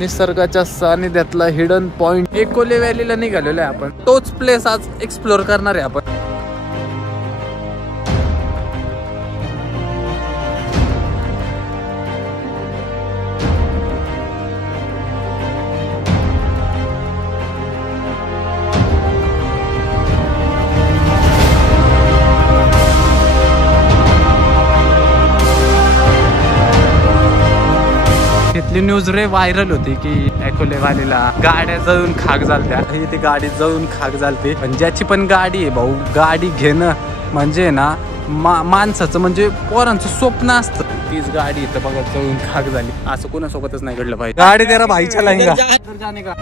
निसर्गाच्या सानिध्यातला hidden point Ekole व्हॅलीला निघालेलो आहे आपण. तोच प्लेस आज एक्सप्लोर करणार आहे आपण. तिथली न्यूज रे व्हायरल होती की एकोले व्हॅलीला गाड्या जळून खाक झालत्या. ती गाडी जळून खाक झालते. पण ज्याची पण गाडी आहे भाऊ, गाडी घेणं म्हणजे ना माणसाचं म्हणजे पोरांचं स्वप्न असतं. तीच गाडी इथं बघा जळून खाक झाली. असं कोणासोबतच नाही घडलं पाहिजे. गाडी तेरा भाईच्या लाईन जाणे का.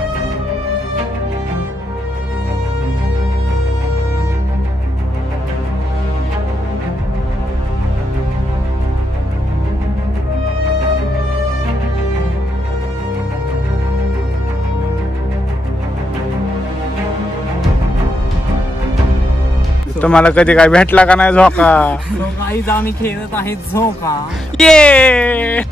तुम्हाला कधी काय भेटला का नाही झोका? गाईज आम्ही खेळत आहे झोका. ये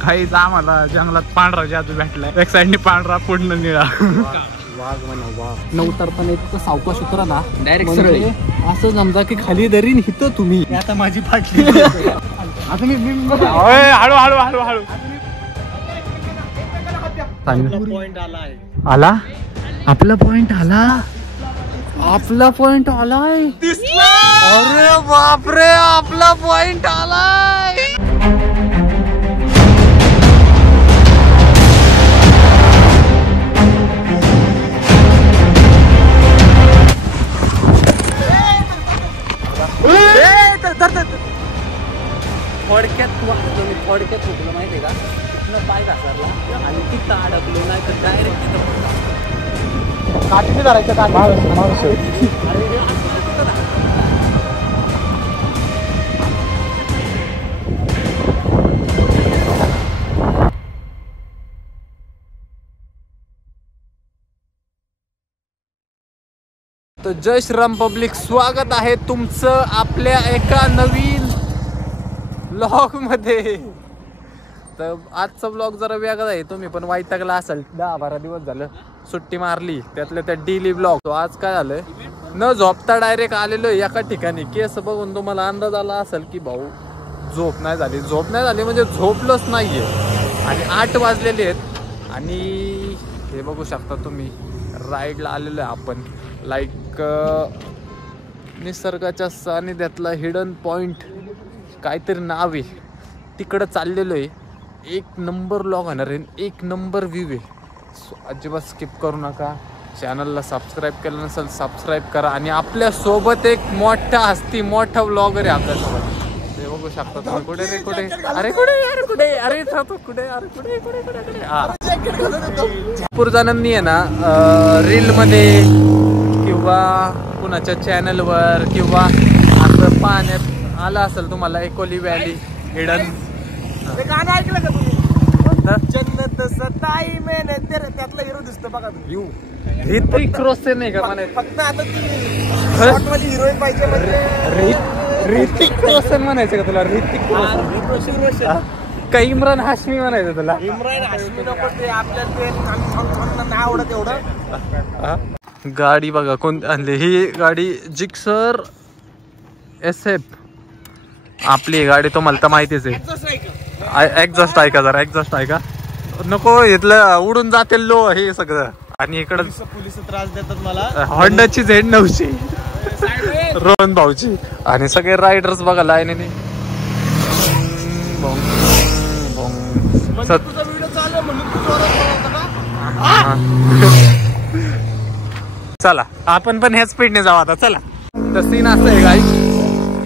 काहीच आम्हाला जंगलात पांढरा जादू भेटलाय. एक साईडने पांढरा पूर्ण निळा. वाघ म्हणा वाघ. न उतरताना इतकं सावकाश उतरा ना डायरेक्ट असं समजा की खाली दरीन हित तुम्ही. आता माझी फाटली. आता मी हळू हळू हळू हळू. पॉइंट आलाय. आला आपला पॉइंट आला. आपला पॉइंट आलाय. अरे बापरे आपला पॉइंट आलाय. थोडक्यात फुटलं माहितीये का. तिथनं पाय घासरला आणि तिथं अडकलो नाही तर डायरेक्ट तिथं काठी धरायचं. तर जय श्रीराम पब्लिक, स्वागत आहे तुमचं आपल्या एका नवीन ब्लॉग मध्ये. तर आजचा ब्लॉग जरा वेगळा आहे. तुम्ही पण वैतागला असाल. 10-12 दिवस झालं सुट्टी मारली, त्यातल्या त्या डेली ब्लॉग. तो आज काय झालंय, न झोपता डायरेक्ट आलेलो एका ठिकाणी. केस बघून तुम्हाला अंदाज आला असेल की भाऊ झोप नाही झाली म्हणजे झोपलोच नाहीये. आणि 8 वाजलेले आहेत आणि हे बघू शकता तुम्ही राईडला आलेलो आहे आपण. लाईक निसर्गाच्या सानिध्यातला हिडन पॉइंट काहीतरी नाव आहे, तिकडं चाललेलो आहे. 1 नंबर व्लॉग होणार आहे, 1 नंबर व्ह्यू आहे. सो अजिबात स्किप करू नका. चॅनलला सबस्क्राईब केलं नसेल सबस्क्राईब करा. आणि आपल्यासोबत एक मोठा हस्ती, मोठा व्लॉगर आहे आपल्यासोबत. ते बघू शकता तुम्ही. कुठे रे कुठे, अरे कुठे यार कुठे, अरे कुठे अरे कुठे कुठे कुठे कुठे. हा भरपूर जणांनी आहे ना रीलमध्ये किंवा कुणाच्या चॅनलवर किंवा असं पाहण्यात आलं असेल तुम्हाला एकोली व्हॅली हिडन. ते गाणं ऐकलं का तुम्ही? जन्नत सताई मैंने तेरे, त्यातला हिरो दिसतो बघा तुम्ही. ऋतिक रोशन नाही का म्हणायचं? फक्त आता ती शॉर्ट मध्ये हिरोईन पाहिजे म्हणजे ऋतिक रोशन म्हणायचं का तुला? ऋतिक रोशन का इम्रान हाशमी म्हणायचं तुला? इम्रान हाशमी नको, ते आपल्याला नाही आवडत एवढं. गाडी बघा कोणती आणली. ही गाडी जिक्सर SF आपली गाडी. तुम्हाला तर माहितीच आहे. एक्झॉस्ट ऐका जरा, एक्झॉस्ट ऐका. नको इथलं उडून जाते लो हे सगळं. आणि इकडं पोलिस त्रास देतात मला. होंडाची Z900 रोहन भाऊची. आणि सगळे रायडर्स बघा लाईनीने. चला आपण पण ह्याच स्पीडने जाऊ आता. चला. तर सीन असं आहे गाईस,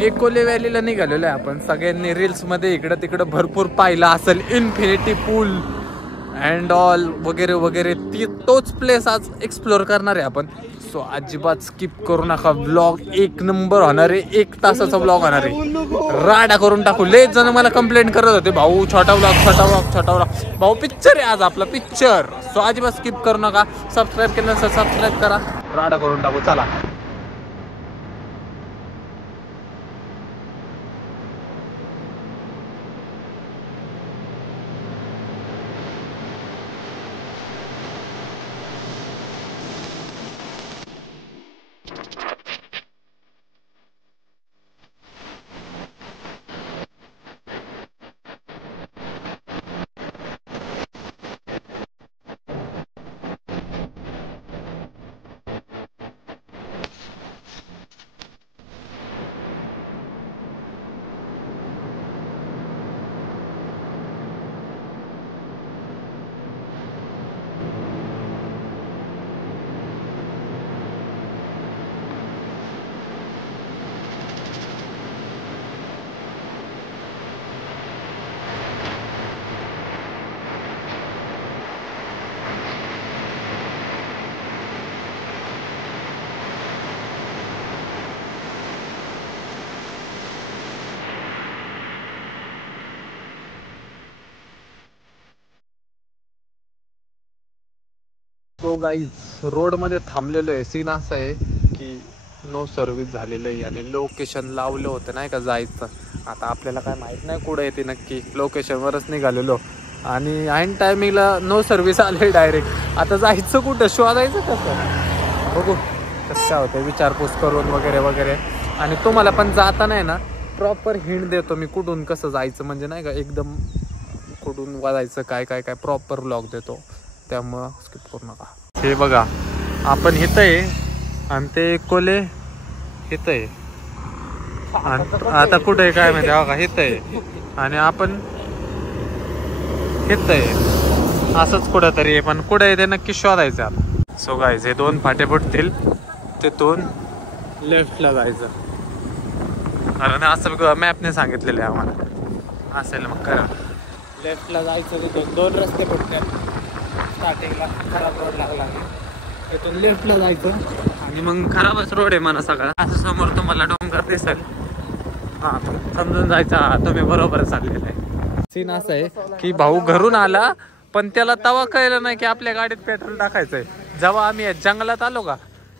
एकोले व्हॅलीला निघालेलो आहे आपण. सगळ्यांनी रील्स मध्ये इकडं तिकडं भरपूर पाहिलं असेल. इन्फिनिटी पूल अँड ऑल वगैरे वगैरे. तोच प्लेस आज एक्सप्लोर करणार आहे आपण. सो अजिबात स्किप करू नका. ब्लॉग एक नंबर होणार आहे. 1 तासाचा ब्लॉग होणार आहे. राडा करून टाकू. लय जण मला कंप्लेंट करत होते, भाऊ छोटा ब्लॉग. भाऊ पिक्चर आहे आज आपला, पिक्चर. सो अजिबात स्किप करू नका. सबस्क्राईब केलं नसेल सबस्क्राईब करा. राडा करून टाकू. चला. सो गाईज रोडमध्ये थांबलेलो आहे. सीन असं आहे की नो सर्व्हिस झालेलं आहे आणि लोकेशन लावलं होतं नाही का जायचं. आता आपल्याला काय माहीत नाही कुठं येते नक्की. लोकेशनवरच निघालेलो आणि ऐन टायमिंगला नो सर्व्हिस आले डायरेक्ट. आता जायचं कुठं, शोधायचं कसं, बघू कसं काय होतं. विचारपूस करून वगैरे वगैरे. आणि तुम्हाला पण जाता नाही ना प्रॉपर हिंट देतो मी कुठून कसं जायचं, म्हणजे नाही का एकदम कुठून वाजायचं काय काय काय प्रॉपर ब्लॉग देतो. त्यामुळं स्किप करू नका. हे बघा आपण इथं आहे आणि ते कोले इथं आहे. आता कुठं आहे काय माहिती. बघा इथं आहे आणि आपण इथं आहे. असंच कुठं तरी आहे, पण कुठं आहे ते नक्की शोधायचं आता. सो गाईज हे 2 फाटे पडतील, तिथून लेफ्टला जायचं. कारण असं मॅपने सांगितलेलं आहे आम्हाला. असेल मग करा लेफ्टला जायचं. तिथून 2 रस्ते पडतात. स्टार्टिंगला खराब रोड लागला, तिथून लेफ्टला जायचं आणि मग खराबच रोड आहे म्हणा सगळा. असं समोर तुम्हाला डोंगर दिसेल. हां समजून जायचं हा तुम्ही बरोबर चाललेलं आहे. सीन असं आहे की भाऊ घरून आला पण त्याला तवा कळलं नाही की आपल्या गाडीत पेट्रोल टाकायचंय. जेव्हा आम्ही जंगलात आलो का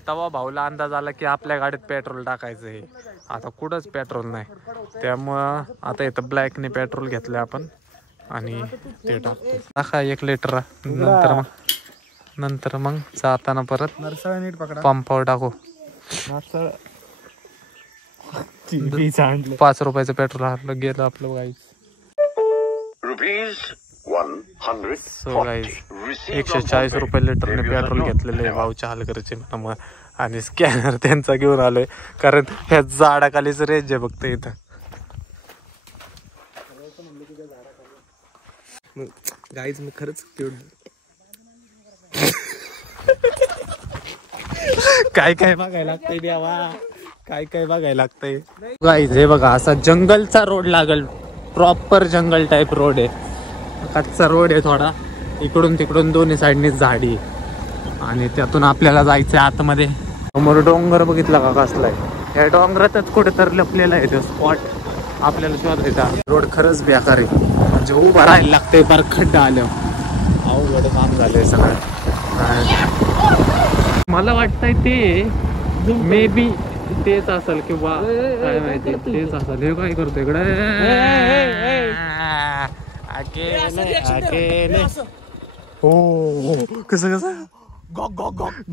तेव्हा भाऊला अंदाज आला की आपल्या गाडीत पेट्रोल टाकायचं आहे. आता कुठंच पेट्रोल नाही. त्यामुळं आता इथं ब्लॅकने पेट्रोल घेतलं आपण आणि ते टाकतो. टाका 1 लिटर. नंतर मग जाताना परत पंपावर टाकू. 5 रुपयाचं पेट्रोल हारलं गेलं आपलं गाईज. सो गाईज 140 रुपये लिटरने पेट्रोल घेतलेले भाऊच्या हलगरचे त्यामुळे. आणि स्कॅनर त्यांचा घेऊन आलोय कारण ह्या झाडाखालीच रेंज आहे फक्त इथं. गाईज मी खरंच काय काय बघायला लागतंय देवा, काय काय बघायला लागतंय. गाईज हे बघा असा जंगलचा रोड लागल. प्रॉपर जंगल टाईप रोड आहे. कच्चा रोड आहे थोडा. इकडून तिकडून दोन्ही साईडनी झाडी आणि त्यातून आपल्याला जायचं आतमध्ये. समोर डोंगर बघितला का कसलाय. या डोंगरातच कुठेतर लपलेला आहे तो स्पॉट आपल्याला शोधायचा. रोड खरंच बेकार आहे. म्हणजे उभं राहायला लागतंय फार खड्डा आल्यावर. अवघड काम झालंय सगळं. मला वाटतंय ते मे बी तेच असेल किंवा काय माहिती तेच असेल. हे काय करतो इकडे हो कसं कसं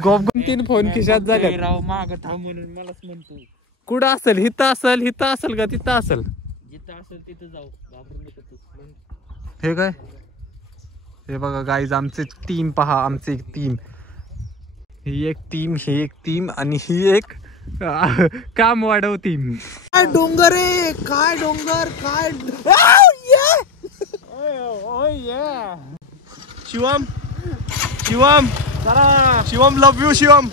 गॉग 3 फोन खिशात झाले. माग थांब म्हणून मलाच म्हणतो. कुठं असेल, हिथं असेल, हिथं असेल का तिथं असेल. जिथं असेल तिथं जाऊ. हे काय हे बघा गाईज आमचे टीम पहा. आमची एक टीम, ही एक टीम, ही एक टीम आणि ही एक काम वाढव टीम. काय डोंगर आहे, काय डोंगर, काय शिवम शिवम शिवम लव यू शिवम.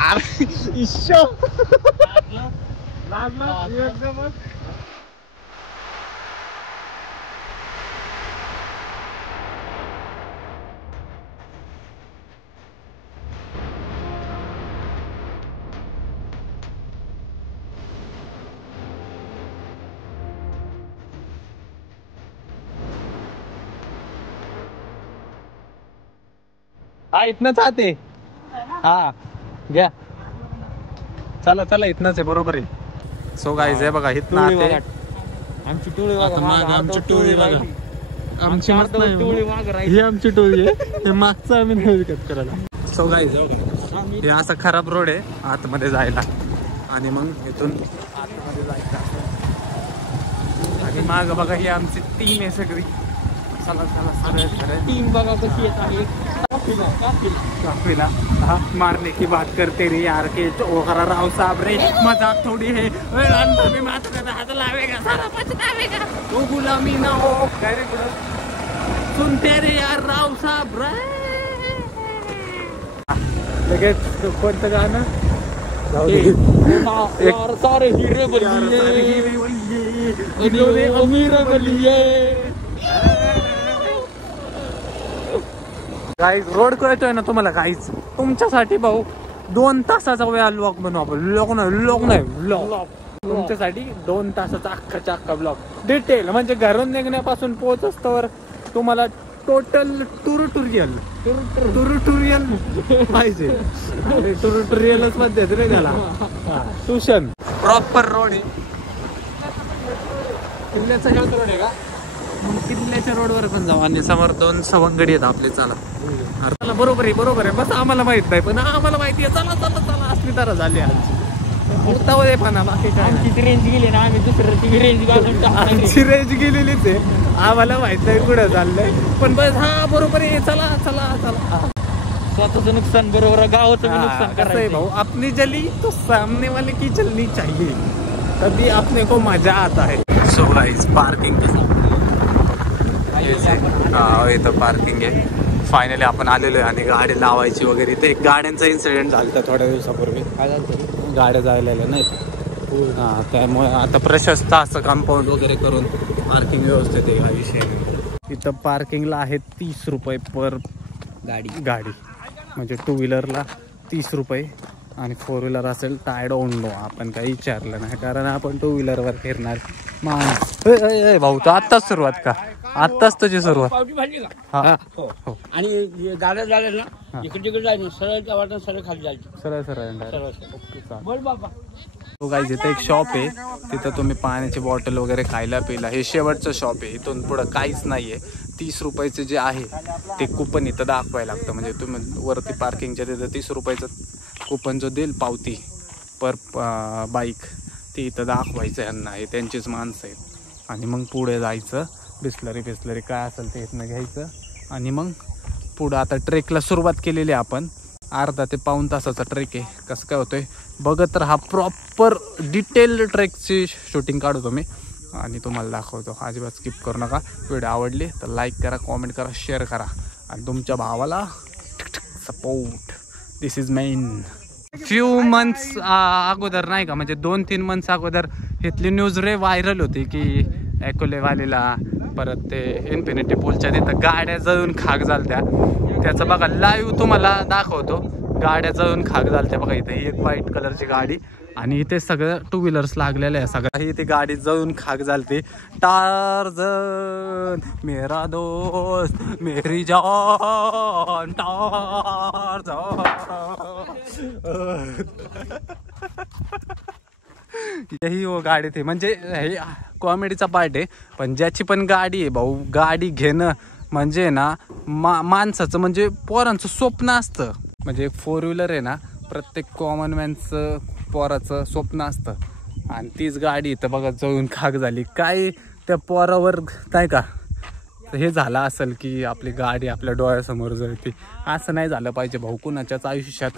अरे ईशो हा इथनच आते हा घ्या चला चला इथनच आहे बरोबर आहे. सो गाईज हे बघा इथनं आते आमची टोळी आता मागं आमची टोळी बघा. आमची मस्त नाही. टोळी माग राहिली. ही आमची टोळी आहे. हे मागचं आम्ही नाही विकत करायला. सो गाईज हे असा खराब रोड आहे आतमध्ये जायला आणि मग इथून आतमध्ये जायचं आणि माग बघा ही आमची टीम आहे सगळी. चला चला सगळे टीम बघा कशी येत आहे. काफिला हाँ मारने की बात करते रे यार के ओखरा राव साहब रे मजाक थोड़ी है अंदर भी मात करता हाथ लावेगा सारा पछतावेगा तो गुलामी ना हो सुनते रे यार राव साहब रे. लगेच कोणतं गाणं यार सारे हीरे बलिए अमीर बलिए. गाईज रोड कळतोय ना तुम्हाला गाईज तुमच्यासाठी भाऊ 2 तासाचा वेळा ब्लॉग बनवू आपण. ब्लॉग नाही तुमच्यासाठी 2 तासाचा अख्खाच्या अख्खा ब्लॉग डिटेल म्हणजे घरून निघण्यापासून पोहोचस्तवर तुम्हाला टोटल टुरुटुरियल पाहिजे. टुरुटुरियलच मध्ये रे त्याला ट्युशन प्रॉपर रोड आहे. किल्ल्याचा हेल्थ रोड आहे का किल्ल्याच्या रोडवर पण जाऊ आणि समोर 2 सवंगडी आहेत आपले. चला बरोबर आहे बस आम्हाला माहित नाही पण आम्हाला माहिती आहे. चला चला चला असली तर झाली आमची पण बाकी आमची रेंज गेली ना आम्ही दुसऱ्याची रेंज आमची रेंज गेलेलीच आहे. आम्हाला माहित नाही कुठं चाललंय पण बस हा बरोबर आहे. चला चला चला स्वतःचं नुकसान बरोबर गावाचं नुकसान करायचं भाऊ. अपनी जली तो सामने वाले की जलनी चाहिए तभी अपने को मजा आता है. सो गाइस पार्किंग इथं पार्किंग आहे. फायनली आपण आलेलो आहे आणि गाडी लावायची वगैरे. इथे एक गाड्यांचा इन्सिडेंट झाला होता थोड्या दिवसापूर्वी. गाड्या जायला नाहीत हां त्यामुळे आता प्रशस्त असं कंपाऊंड वगैरे करून पार्किंग व्यवस्थित आहे. हा विषय इथं पार्किंगला आहे 30 रुपये पर गाडी म्हणजे 2 व्हीलरला 30 रुपये आणि 4 व्हीलर असेल टायर्ड ओंडो. आपण काही विचारलं नाही कारण आपण 2 व्हीलरवर फिरणार भाऊ. तर आत्ताच सुरुवात का आत्ताच तुझी सुरुवात हा हो. आणि गाड्या झाल्या ना इकडे तिकडे जायचं सरळ वाटत सरळ खाली जायचं सरळ बोल बाबा. तो गाईज इथं एक शॉप आहे तिथं तुम्ही पाण्याची बॉटल वगैरे खायला पिला. हे शेवटचं शॉप आहे. इथून पुढं काहीच नाहीये. 30 रुपयाचे जे आहे ते कुपन इथं दाखवायला लागतं म्हणजे तुम्ही वरती पार्किंगच्या तिथं 30 रुपयाचं कुपन जो देईल पावती पर बाईक ते इथं दाखवायचं यांना. हे त्यांचीच माणसं आहेत आणि मग पुढे जायचं. बिस्लरी काय असेल ते इथनं घ्यायचं आणि मग पुढं आता ट्रेकला सुरुवात केलेली आहे आपण. अर्धा ते पाऊण तासाचा ट्रेक आहे. कसं काय होतोय बघत तर हा प्रॉपर डिटेल्ड ट्रेकची शूटिंग काढतो मी आणि तुम्हाला दाखवतो. अजिबात स्किप करू नका. व्हिडिओ आवडली तर लाईक करा कॉमेंट करा शेअर करा आणि तुमच्या भावाला support. This is main. Few months अगोदर नाही का म्हणजे 2-3 मंथ्स अगोदर इथली न्यूज रे व्हायरल होती की ॲकोलेवालीला परत ते इन्फिनिटी पूलच्या तिथं गाड्या जळून खाक झालत्या. त्याचं बघा लाईव्ह तुम्हाला दाखवतो. गाड्या जळून खाक झालत्या बघा. इथे ही एक व्हाईट कलरची गाडी आणि इथे सगळं 2 व्हीलर्स लागलेले आहे. सगळं इथे गाडी जळून खाक झालते. टार्झन मेरा दोस्त मेरी जान टार्झन. ही हो गाडी ते म्हणजे हे कॉमेडीचा पार्ट आहे पण ज्याची पण गाडी आहे भाऊ गाडी घेणं म्हणजे ना माणसाचं म्हणजे पोरांचं स्वप्न असतं. म्हणजे 4 व्हीलर आहे ना प्रत्येक कॉमन मॅनचं पोराचं स्वप्न असतं आणि तीच गाडी इथं बघा जळून खाक झाली. काय त्या पोरावर नाही का हे झालं असेल की आपली गाडी आपल्या डोळ्यासमोर जळते. असं नाही झालं पाहिजे भाऊ कुणाच्याच आयुष्यात.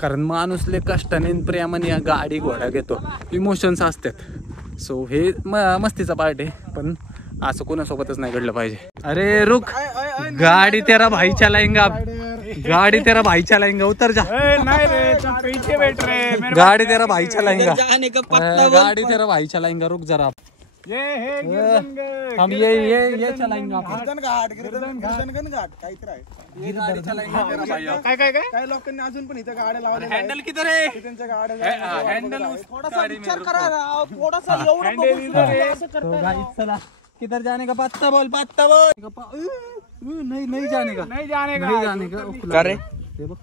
कारण माणूस लय कष्टाने प्रेमाने या गाडी घोडा घेतो. इमोशन्स असतात. सो हे मस्तीचा पार्ट आहे पण असं कोणासोबतच नाही घडलं पाहिजे. अरे रुक गाडी तेरा भाई चलाएंगा. गाडी तेरा भाई चलाएंगा उतर जा. नहीं रे तुम पीछे बैठ रहे. गाड़ी तेरा भाई चलाएंगा. गाड़ी तेरा भाई चलाएंगा. रुक जरा हम ये चलाएंगे. काय लोकांनी अजून पण इथं गाड्या लावल्या. हँडल किधर है. त्यांच्या गाड्या हँडल थोडासा विचार करा राव. थोडासा एवढं चला किधर जाने का पत्ता बोल. नहीं जाने का नहीं जाने का रे हे बघ.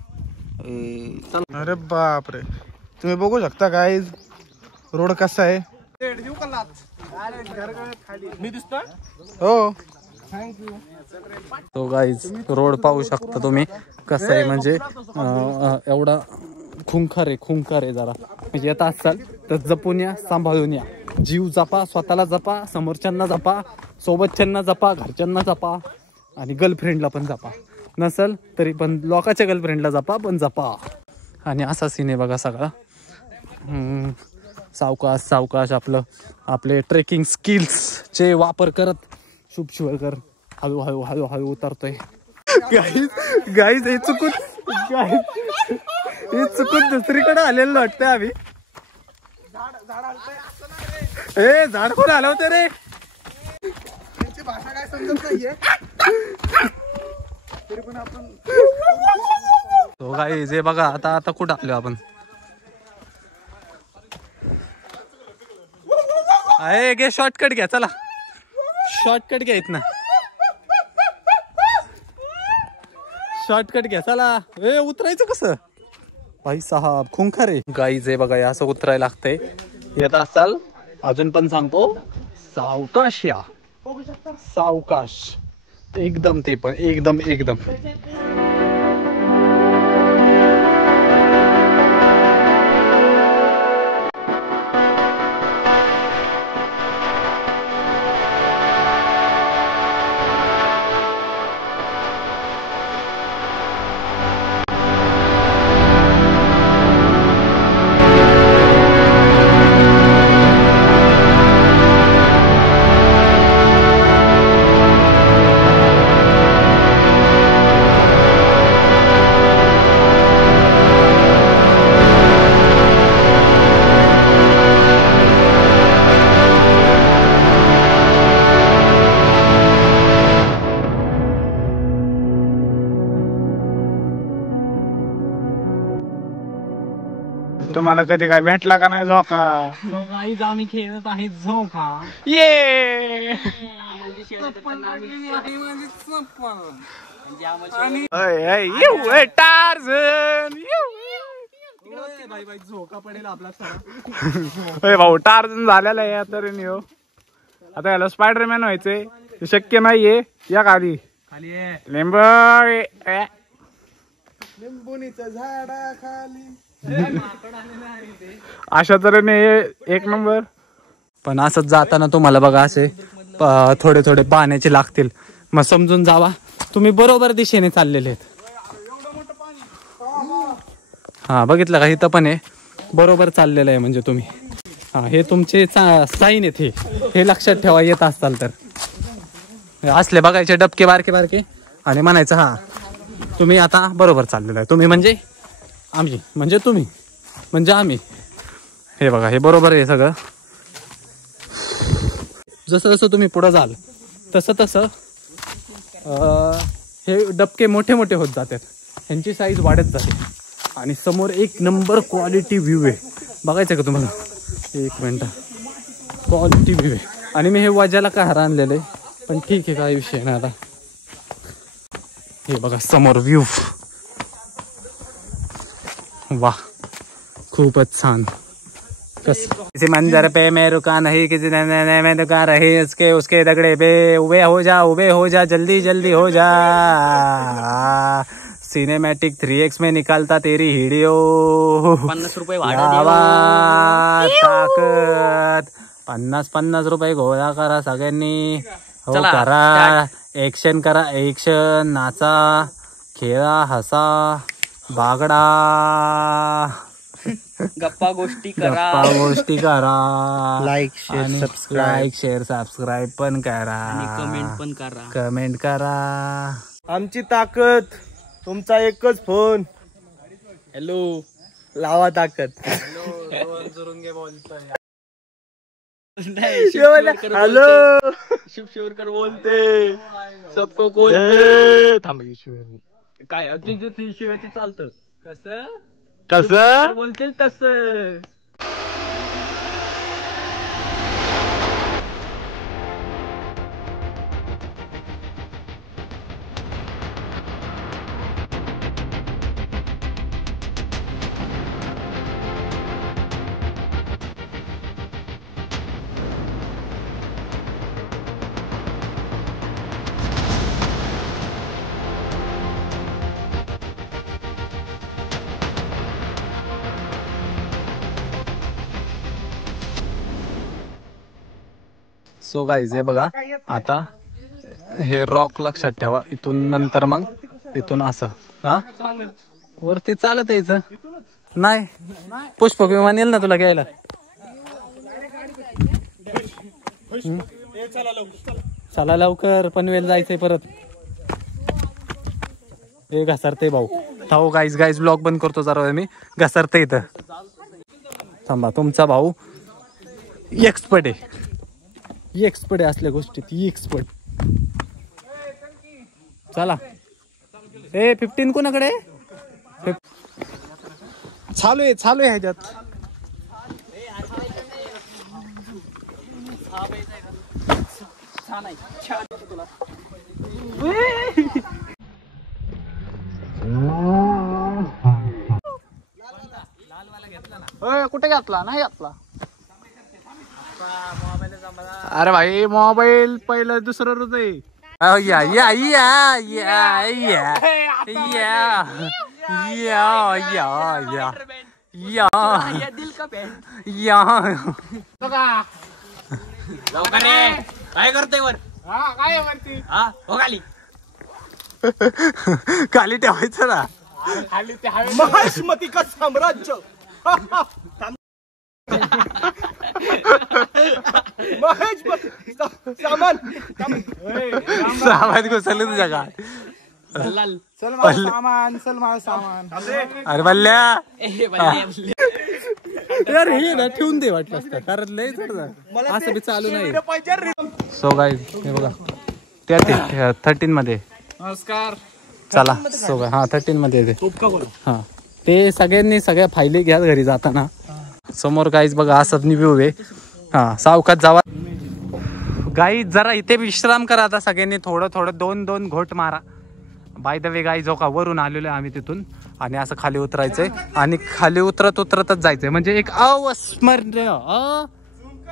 अरे बाप रे, तुम्ही बघू शकता काय रोड कसा आहे. मी दिसतो हो तो गाईज रोड पाहू शकता तुम्ही कसं आहे, म्हणजे एवढा खुंखार आहे जरा. म्हणजे येत असाल तर जपून या, सांभाळून या. जीव जपा, स्वतःला जपा, समोरच्यांना जपा, सोबतच्यांना जपा, घरच्यांना जपा आणि गर्लफ्रेंडला पण जपा. नसल तरी पण लोकांच्या गर्लफ्रेंडला जपा, पण जपा. आणि असा सीन आहे बघा सगळा. सावकाश आपले ट्रेकिंग स्किल्सचे वापर करत शुभ शिवरकर हळू उतरतोय. गाईज हे चुकून दुसरीकडे आलेलं वाटतंय आम्ही. ए झाड कोण आलं होतं रे. भाषा काय समजत नाहीये तरी पण आपण तो गाईज हे बघा आता कुठं आलो आपण. अरे गे शॉर्टकट घ्या, चला शॉर्टकट घ्या इथनं. शॉर्टकट घ्या चला. ए उतरायचं कसं भाई साहेब, खुंखार आहे. गाईज हे बघा असं उतरायला लागतंय. येत असाल अजून पण सांगतो, सावकाश या, सावकाश एकदम. ते पण एकदम तुम्हाला कधी काय भेटला का नाही झोका. गाईज आम्ही खेळत आहे झोका. ये टार्झन. बाई झोका पडेल आपला. भाऊ टार्झन झालेला आहे आता रे. आता याला स्पायडरमॅन व्हायचंय, ते शक्य नाहीये. या खाली लिंबुनीच्या झाडाखाली अशा तऱ्हेने एक नंबर. पण असंच जाताना तुम्हाला बघा असे थोडे पाण्याचे लागतील, मग समजून जावा तुम्ही बरोबर दिशेने चाललेले आहेत. हा बघितलं का, इथं पण आहे बरोबर चाललेलं आहे म्हणजे तुम्ही. हा हे तुमचे साईन आहेत, हे लक्षात ठेवा येत असताल तर. असले बघायचे डबके बारके आणि म्हणायचं हा तुम्ही आता बरोबर चाललेलं आहे. तुम्ही म्हणजे आम्ही, म्हणजे तुम्ही म्हणजे आम्ही. हे बघा हे बरोबर आहे सगळं. जसं तुम्ही पुढं जाल तसं हे डबके मोठे होत जातात, ह्यांची साईज वाढत जाते. आणि समोर एक नंबर क्वालिटी व्ह्यू आहे. बघायचं का तुम्हाला, एक मिनट. क्वालिटी व्ह्यू आहे. आणि मी हे वाजायला काय हार आणलेलं आहे, पण ठीक आहे काय विषय नाही आता. हे बघा समोर व्ह्यू, वाह खूपच छान. किसी मंदिर पे मैं रुका नहीं, किसी ने मैं रुका रही, उसके दगड़े पे उबे हो जा जल्दी हो जा. सिनेमैटिक 3x में निकालता तेरी वीडियो. 50 रुपये ताकद 50 रुपये गोळा करा सगळ्यांनी. हो करा, ऍक्शन करा, ऍक्शन, नाचा, खेळा, हसा, बागडा, गप्पा गोष्टी करा. लाईक शेअर सबस्क्राईब पण करा, कमेंट करा. आमची ताकद तुमचा एकच फोन. हॅलो लावा ताकद. हॅलो शिव शिवरकर बोलते सबको बोलते. थांब काय तुझं शिवाय चालतं कसं बोलतील तसं. सो गाईज हे बघा आता हे रॉक लक्षात ठेवा. इथून नंतर मग इथून असं हा वरती चालत यायचं. नाही पुष्पक विमान येईल ना तुला घ्यायला. चला लवकर पनवेल जायचंय परत. हे घसरते भाऊ. हो गाईज ब्लॉग बंद करतो जरा मी. घसरते इथं. थांबा तुमचा भाऊ एक्सपर्ट आहे. एक्सपर्ट आहे असल्या गोष्टीत. एक्सपर्ट. चला. 15 कोणाकडे चालू आहे ह्याच्यात. कुठे घातला नाही घातला. अरे भाई मोबाईल पहिलं दुसरं रोज आहे. या या या या या या या या काय करतोय वर. काय वरती हो खाली. खाली ठेवायचं ना. महाष्मती का साम्राज्य. सामान घुसलं तुझ्या का. सामान अरे बल्ल्या यार हे ना ठेवून दे वाटलं असतं कारण लय असं बी चालू नाही. सो गाईज हे बघा त्या 13 मध्ये. नमस्कार. चला सो हा 13 मध्ये येते. हा ते सगळ्यांनी सगळ्या फायली घ्या घरी जाताना. समोर गाईज बघा असं व्ह्यू आहे. हा सावकाश जावा गाईज. जरा इथे विश्राम करा आता सगळ्यांनी. थोडं 2 घोट मारा. बाय द वे गाईज हो का वरून आलेलो आहे आम्ही तिथून आणि असं खाली उतरायचंय आणि खाली उतरतच जायचंय. म्हणजे एक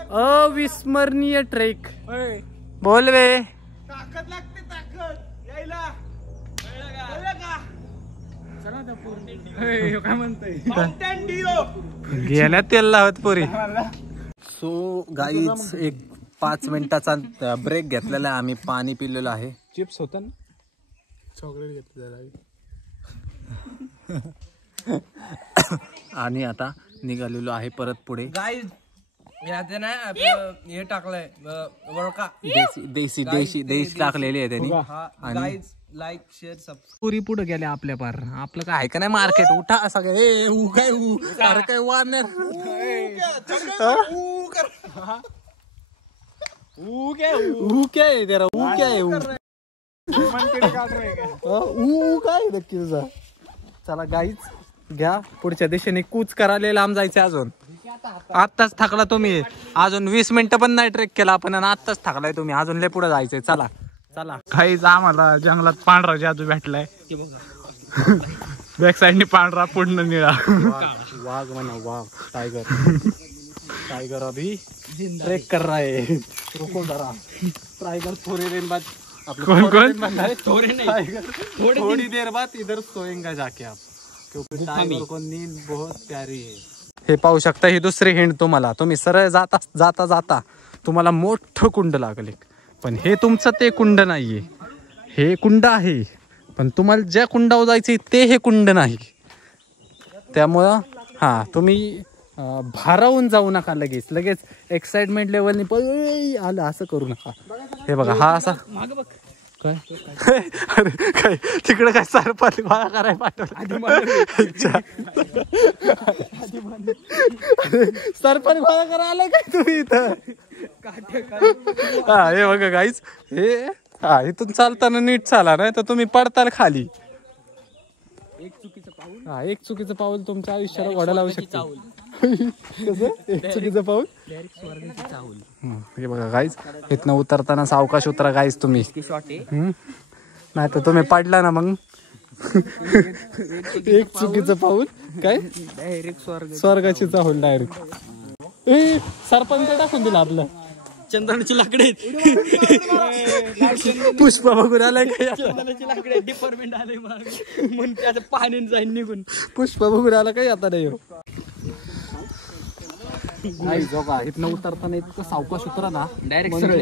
अविस्मरणीय ट्रेक. बोल वे. काय म्हणतोय गेल्या तेल लावत पुरी. सो गाईज एक 5 मिनिटाचा ब्रेक घेतलेला आहे आम्ही. पाणी पिलेलं आहे. चिप्स होता ना. चॉकलेट घेतलं आणि आता निघालेलो आहे परत पुढे. गाईज यात ना हे टाकलंय वळका. देशी टाकलेली आहे त्यांनी. Guys like share subscribe. पुरी पुढे गेल्या आपल्या पार. आपलं काय आहे का नाही मार्केट. उठा सगळं. ए ऊ काय ऊ अरे काय वाढणार. ऊ क्या आहे तेरा. ऊ क्या आहे. ऊ काय नक्की तुझा. चला गाईच घ्या पुढच्या दिशेने कूच करायला लांब जायचे. अजून आत्ताच थकला तुम्ही. अजून 20 मिनिटं पण नाही ट्रेक केला आपण आणि आत्ताच थकलाय तुम्ही. अजून लय पुढे जायचंय. चला चला. काहीच आम्हाला जंगलात पांढरा जादू भेटलाय. बॅक साइडने पांढरा पूर्ण निळा. वाघ म्हणा वाघ. टाइगर अभी ट्रेक कर रहा है. रुको जरा. टाइगर थोड़ी देर बाद थोड़ी देर बाद इधर सोएंगे जाके आप क्योंकि टाइगर को नींद बहुत प्यारी है. हे पाहू शकता. ही दुसरी हिंड तुम्हाला. तुम्ही सरळ जाता तुम्हाला मोठं कुंड लागले. पण हे तुमचं ते कुंड नाहीये. हे कुंड आहे पण तुम्हाला ज्या कुंडावर जायचे ते हे कुंड नाही. त्यामुळं हा तुम्ही भारावून जाऊ नका. लगेच एक्साइटमेंट लेवलने आलं असं करू नका. हे बघा हा असा काय. अरे काय तिकडे काय सरपंच गोळा करायला पाठवलं. सरपंच गोळा करायला आलाय काय तुम्ही इथं. हा हे बघा गाईच. हे हा इथून चालताना नीट चाला नाही तर तुम्ही पडताल खाली. एक चुकीचं पाऊल तुमच्या आयुष्याला घोडा लावू शकतो. एक चुकीचं पाऊल. हे बघा गाईज इथनं उतरताना सावकाश उतरा गाईज तुम्ही. नाही तर तुम्ही पडला ना मग. एक चुकीचं पाऊल काय स्वर्गाची चाहूल डायरेक्ट. सरपंच टाकून दिला आपलं. चंदनाची लाकडे. पुष्प बघून आलाय काय. चंदनाची लाकडे डिपार्टमेंट आले म्हणून त्याचं पाणी जाईन निघून. पुष्प बघून आला काही आता नाही. बघा इथनं उतरताना इतकं सावकाश उतरा ना डायरेक्ट सरळ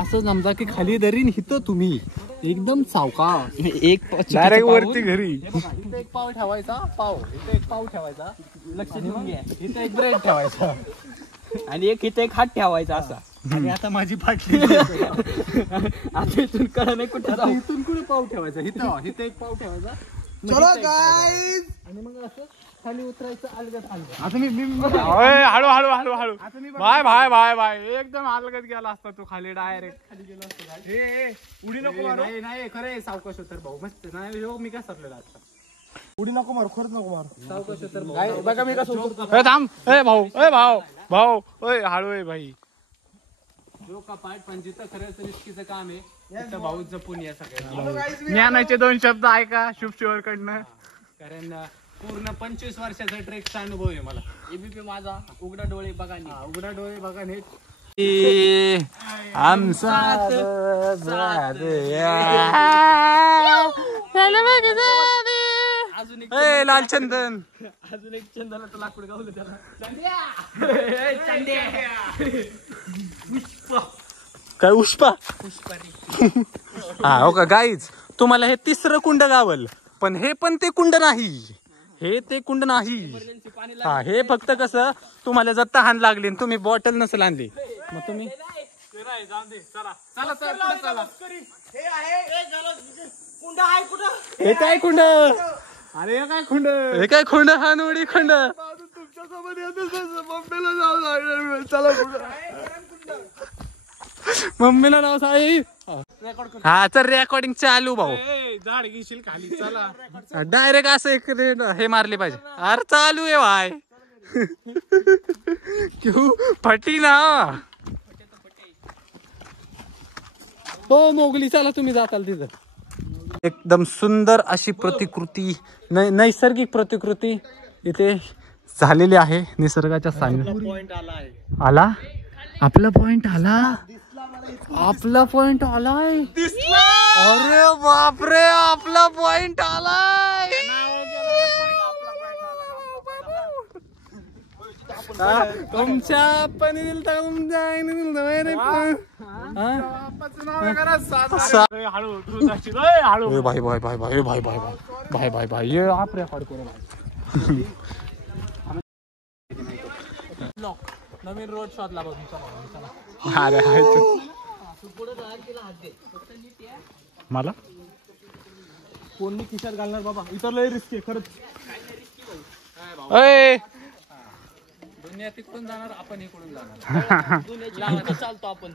असं समजा की खाली दरीन हिथं तुम्ही एकदम सावकाश एक डायरेक्ट वरती घरी. इथं एक पाव ठेवायचा इथं एक पाव ठेवायचा लक्ष देऊन घ्या. इथं एक ब्रेड ठेवायचा आणि एक इथं एक हात ठेवायचा असा. आणि आता माझी फाटली आता इथून कळा नाही कुठे इथून कुठे पाव ठेवायचा इथं एक पाव ठेवायचा आणि मग असं खाली उतरायचं अलगद. आता मी हळू हळू हळू हळू बाय बाय बाय बाय एकदम अलगद गेला असता तू खाली डायरेक्ट खाली गेला असता. उडी नको नाही खरं सावकाश उतर भाऊ मस्त नाही मी काय सरलेला आता. उडी नको मारू खरंच नको मारू. सावकाश उतर भाऊ बघा मी कसं उतरतो. थांब भाऊ हळू भाई. जो का पाठ पण जिथं खरंच रिस्कीचं काम आहे तिथं भाऊ जपून या सगळ्यांना. ज्ञानाचे 2 शब्द ऐका शुभशिवर कडनं. कारण पूर्ण 25 वर्षाचा ट्रेकचा अनुभव आहे मला. एबीपी माझा उघडा डोळे बघा नीट. लालचंदन अजून एक चंदनाचं लाकूड गावलं त्याला. काय उष्पा हा हो का गाईज तुम्हाला हे 3रं कुंड गावल पण हे पण ते कुंड नाही. हा हे फक्त कसं तुम्हाला जर तहान लागली तुम्ही बॉटल नसेल आणली मग तुम्ही हे काय कुंड अरे काय खुंड हे काय खुंड हा नोडी खुंड. मम्मीला नाव साई. हा तर रेकॉर्डिंग चालू भाऊ. झाड घेशील खाली चला डायरेक्ट असं एक हे मारले पाहिजे. अरे चालू आहे भाई क्यू फटी ना. हो मोगली चला तुम्ही जाताल तिथं. एकदम सुंदर अशी प्रतिकृती नैसर्गिक प्रतिकृती इथे झालेली आहे निसर्गाच्या सानिध्यात. आला आपला पॉइंट आलाय. अरे बापरे आपला पॉइंट आलाय. तुमच्या आप्पाने दिल तर तुमच्या आईने दिल हळू भाई भाई भाई भाई भाई भाई भाई भाई भाई ये आप रेकॉर्ड करो भाई. नवीन रोड शोधला बघ. मला कोणी खिशात घालणार बाबा इतर लय रिस्क आहे खरंच. दुनिया तिकडून जाणार आपण इकडून जाणार. चालतो आपण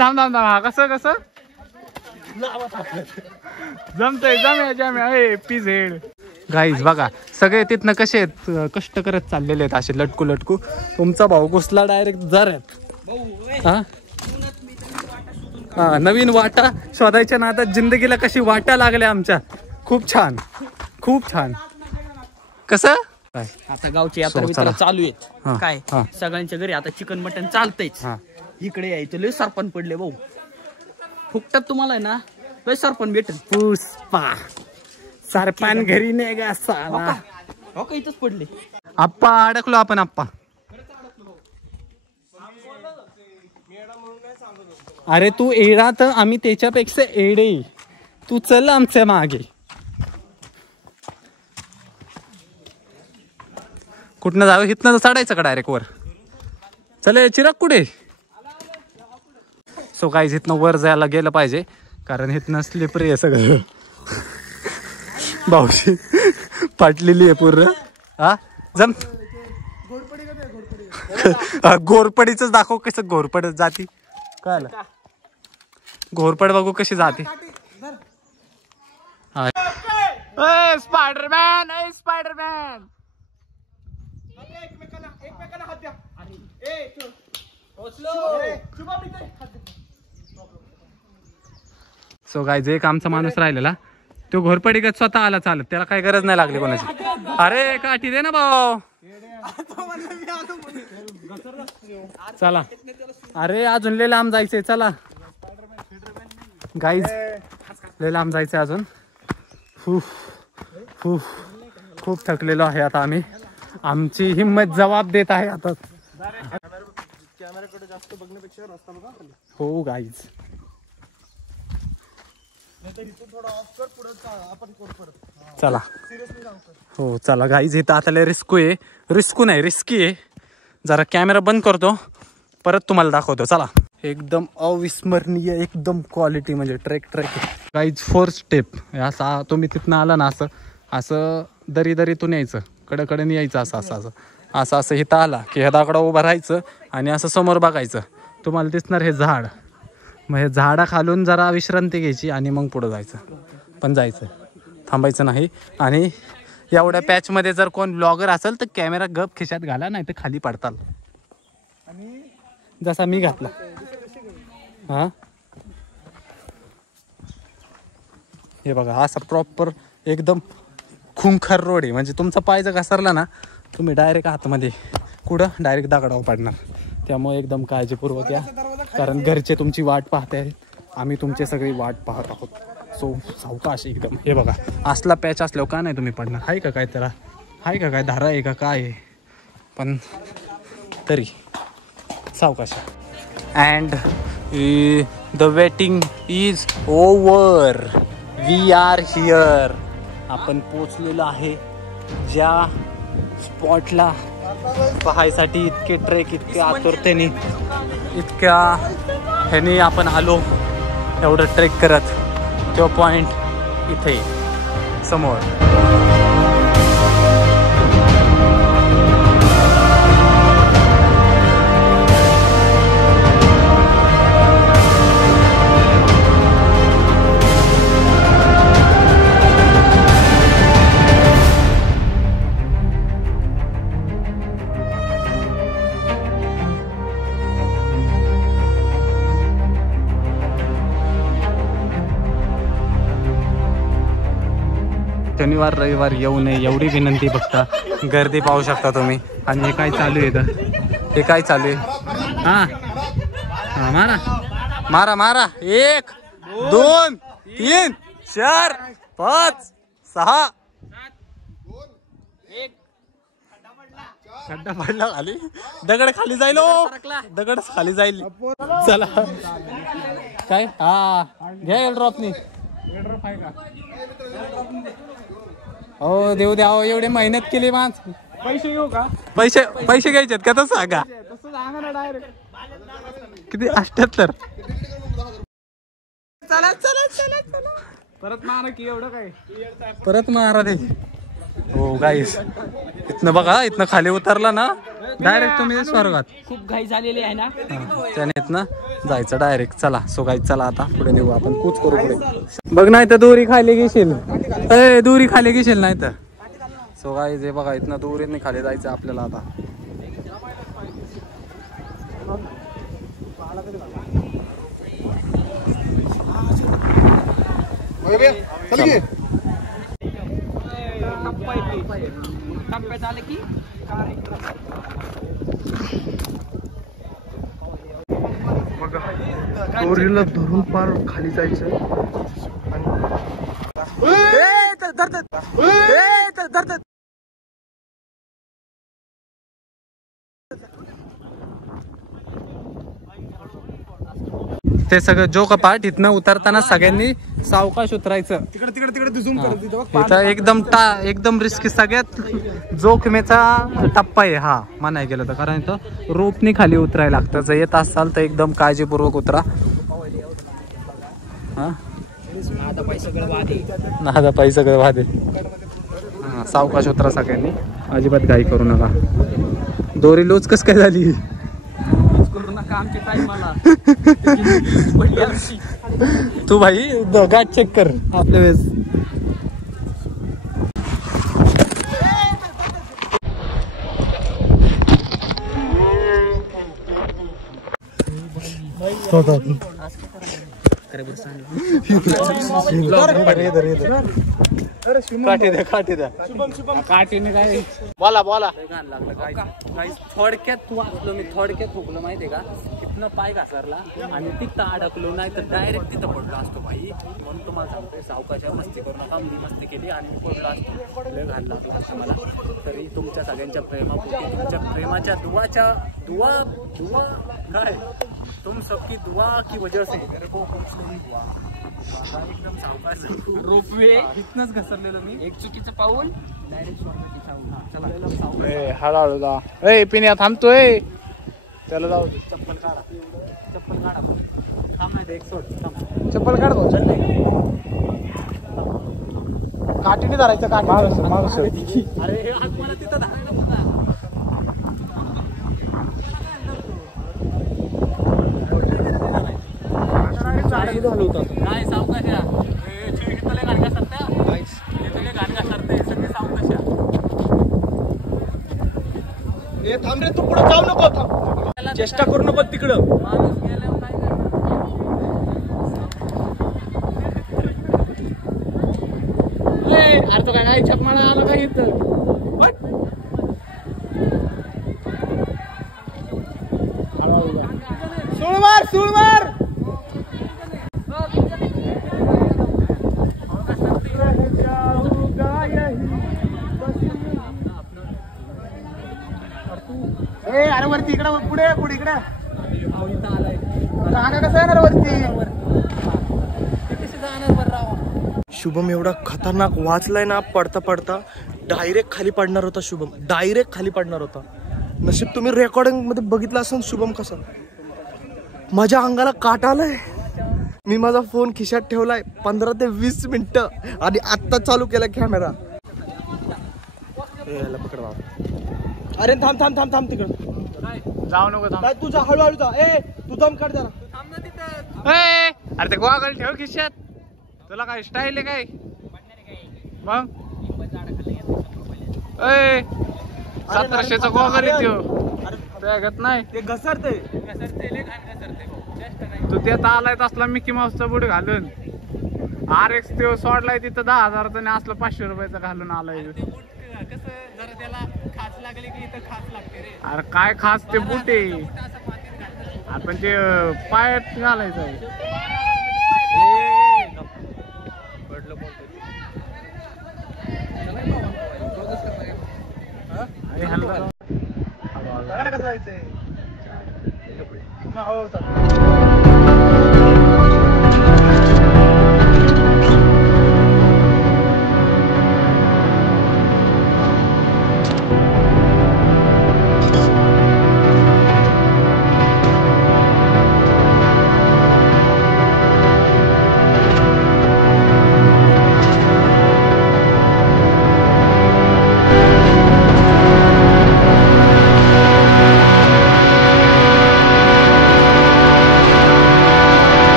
थांब हा कसं जमतंय पिझेड. गाईज बघा सगळे तिथनं कसे आहेत कष्ट करत चाललेले आहेत असे लटकू. तुमचा भाऊ घुसला डायरेक्ट जऱ्यात. हा नवीन वाटा शोधायच्या नादात जिंदगीला कशी वाटा लागल्या आमच्या. खूप छान कसं काय आता गावची यात्रा चालू आहेत काय सगळ्यांच्या घरी आता चिकन मटन चालतंयच. इकडे यायचं लय सरपण पडले भाऊ. फुकटात तुम्हाला आहे ना लय सरपण भेटेल. पुष्पा सरपण घरी नाही गा साला. हो का इथंच पडले. आप्पा अडकलो आपण आप्पा. अरे तू एडा तर आम्ही त्याच्यापेक्षा एडे. तू चल आमच्या मागे. कुठनं जावं इथनं चढायचं का डायरेक्ट वर. चले चिराग कुठे. सो गाईज इथनं वर जायला गेलं पाहिजे कारण इथनं स्लिपरी आहे सगळं. भाऊशी फाटलेली आहे पूर्ण. हा जम घोरपडीच दाखव कसं घोरपड जाती. काय घोरपड बघू कशी जाते. स्पायडरमॅन सो गाईज एक आमचा माणूस राहिलेला तो घोरपडीगत स्वतः आला चालत. त्याला काही गरज नाही लागली कोणाची. अरे काठी दे ना भाऊ. चला अरे अजून लय लांब जायचंय. चला गाईज लय लांब जायचंय अजून. खूप थकलेलो आहे आता आम्ही. आमची हिंमत जबाब देत आहे आता. कॅमेराकडे जास्त बघण्यापेक्षा रस्ता बघा खाली. हो गाईज. चला हो चला गाईज. इथं आता रिस्कू नाही रिस्की आहे. जरा कॅमेरा बंद करतो परत तुम्हाला दाखवतो. चला. एकदम अविस्मरणीय एकदम क्वालिटी म्हणजे ट्रेक गाईज. 4 स्टेप असा तुम्ही तिथनं आला ना असं दरीतून यायचं कडेकडे यायचं असं इथं आला की ह्या दाकडा उभं राहायचं आणि असं समोर बघायचं. तुम्हाला दिसणार हे झाड. मग हे झाडाखालून जरा विश्रांती घ्यायची आणि मग पुढं जायचं. पण जायचं थांबायचं नाही. आणि एवढ्या पॅचमध्ये जर कोण ब्लॉगर असेल तर कॅमेरा गप खिशात घाला नाही तर खाली पडताल. आणि जसा मी घातला. हा हे बघा असा प्रॉपर एकदम खुंखार रोड आहे. म्हणजे तुमचा पाय जर घसरला ना तुम्ही डायरेक्ट आतमध्ये कुठं डायरेक्ट दगडावर पडणार. त्यामुळे एकदम काळजीपूर्वक या कारण घरचे तुमची वाट पाहते आहेत. आम्ही तुमचे सगळी वाट पाहत आहोत. सो सावकाश एकदम. हे बघा असला पॅच असल्यावर का नाही तुम्ही पडणार. आहे का काय त्याला आहे का काय धारा आहे का काय आहे पण तरी सावकाश. And the waiting is over. We are here. आपण पोचलेलो आहे ज्या स्पॉटला पाहायसाठी इतके ट्रेक इतके आतुरतेने इतक्या ह्याने आपण आलो एवढं ट्रेक करत. तो पॉइंट इथे समोर. शनिवार रविवार येऊ नये एवढी विनंती. बघता गर्दी पाहू शकता तुम्ही. आणि हे काय चालू आहे इथं. हे काय चालू आहे. हा मारा 1 2 3 4 5 6 खड्डा पडला खाली. दगड खाली जाईल. दगड खाली जाईल. चला काय हा घ्या ड्रॉपनी. हो देऊ द्या. एवढी मेहनत केली माणस. पैसे घेऊ का. पैसे घ्यायचे का तसं सांगा. तसं सांगा ना डायरेक्ट. किती 78. चला परत मारा की एवढं काय. परत मारा ते. हो गाईस इथनं बघा इथनं खाली उतरला ना डायरेक्ट तुम्ही स्वर्गात. खूप घाई झालेली आहे ना त्याने इथनं जायचं डायरेक्ट. चला सो गाईस चला आता पुढे निघू आपण. कूच करू पुढे. बघ नाही तर दोरी खाली घेशील. दोरी खाली घेशील नाही तर. सो गाईस हे बघा इथनं दोरीने खाली जायचं आपल्याला आता. टप्प्यात आले की दोरीला धरून पार खाली जायचं. ते सगळं जो कपाट इथनं उतरताना सगळ्यांनी सावकाश उतरायचं. तिकडे झूम करत. इथं एकदम रिस्की सगळ्यात जोखमीचा टप्पा आहे हा म्हणाय गेलं तर. कारण इथं रोपनी खाली उतरायला लागतं. जर येत असाल तर एकदम काळजीपूर्वक उतरा. हा नादा पायी सगळं वादे. हा सावकाश उतरा सगळ्यांनी. अजिबात घाई करू नका. दोरी लूज कस काय झाली. तू भाई गाठ चेक कर आपल्या वेळेस. काठी द्या. काठीने काय बोला थोडक्यात वाचलो मी. थोडक्यात हुकलो माहितीये का. तिथनं पाय घसरला आणि तिथं अडकलो, नाही तर डायरेक्ट तिथं पडलो असतो भाई. म्हणून तुम्हाला सांगतोय सावकाशा मस्ती करू नका. मी मस्ती केली आणि मी पडलो असतो, लय घाण लागला असतं मला. तरी तुमच्या सगळ्यांच्या प्रेमापोटी, तुमच्या प्रेमाच्या दुआ काय तुम सबकी दुआ की वजह से मेरे को कुछ नहीं हुआ. एकदम सावकाश रोपवे इथनच घसरलेलो मी. एक चुकीचं पाऊल डायरेक्ट हळूहळू जा. ए पिण्या थांबतोय, त्याला जाऊ दे. चप्पल काढा थांब नाही एक सोड, थांब. चप्पल काढ भाऊ. चल नाही काठीने धरायचं काठी. अरे हे हात मला तिथं धरायला होता. काय सावकाशा इथले गाणगा सरत्या, इथले गाणगा सरते सगळे सावकाशा. थांब रे, तू पुढे जाऊ नको. थांब, चेष्टा करू नको तिकडं. माणूस गेल्यावर काय करणार? अरे तो काय छपमाळा आला काय इथं? सूळ मार. अरे वरती इकडं पुढे इकडे जागा कसं येणार वरती? शुभम एवढा खतरनाक वाचलाय ना, पडता पडता डायरेक्ट खाली पडणार होता. शुभम डायरेक्ट खाली पडणार होता. नशीब तुम्ही रेकॉर्डिंग मध्ये बघितलं असेल शुभम कसा. माझ्या अंगाला काट आलाय. मी माझा फोन खिशात ठेवलाय 15 ते 20 मिनिटं आणि आत्ता चालू केला कॅमेरा. अरे थांब तिकडं जाऊ नको, थांब. काय तुझा हळूहळू जा. तू दम काढ जरा. अरे ते गॉगल ठेव खिशात. तुला काय स्टाईल आहे काय मग? 1700चा गॉगल येतो बॅगत नाही. ते घसरते. तू त्यात आलाय असला मिकी माऊसचा बूट घालून. RX तो सोडलाय तिथं 10,000चा आणि असलं 500 रुपयाचा घालून आलाय. अरे काय खास ते बूट आहे. आपण ते पायात घालायचं आहे.